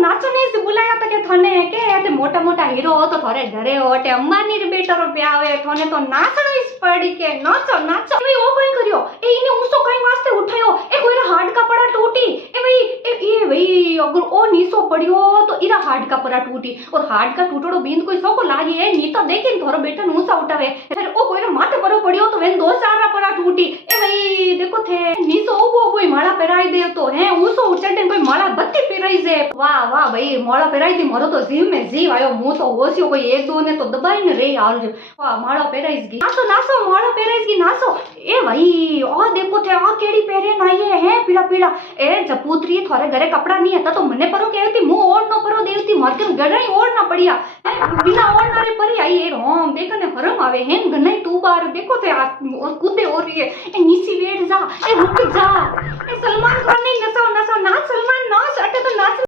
नाचो नहीं से बुलाया था के थने के ते मोटा मोटा हीरो हो तो थोड़े घरे हो ते अंबानी रे बेटा रो प्यावे थने तो नाचनो इस पड़ी के नाचो नाचो ए ओ कोई करियो ए इने ऊसो कई वास्ते उठायो ए कोई रा हाड का पड़ा टूटी ए भाई अगर ओ नीसो पड़ियो तो इरा हाड का पड़ा टूटी और हाड का टूटड़ो बींद कोई सो को लागी है नी तो देखे थोरो बेटा ऊंचा उठावे फिर ओ कोई रा माथे परो पड़ियो तो वेन दो चार रा पड़ा टूटी ए भाई देखो थे नीसो उबो कोई माला पहराई दे तो है ऊसो उचंडे कोई माला बत्ती पहराई जे वाह वाह भाई माला पहराई थी मारो तो जीव में जीव आयो मुंह तो होशियो कोई एक दो ने तो दबाई ने रे हाल जो वाह माला पहराईगी नाचो नाचो माला पहराईगी नाचो ए भाई ओ देखो थे आ केड़ी पहरे ना ये है पीला पीला ए जपूतरी थारे घरे कपड़ा नहीं है तो मने परो कहती मुंह ओढ़ न परो देवती मार के गड़ाई ओढ़ ना पड़िया बिना ओढ़ ना रे परी आई ए रोम देखने हरम आवे हेन गनाई तू बार देखो थे कूदे हो रही है ए नीची लेट जा ए रुक जा ए सलमान खान नहीं नसाओ नसाओ नाच सलमान नाच अटे तो नाच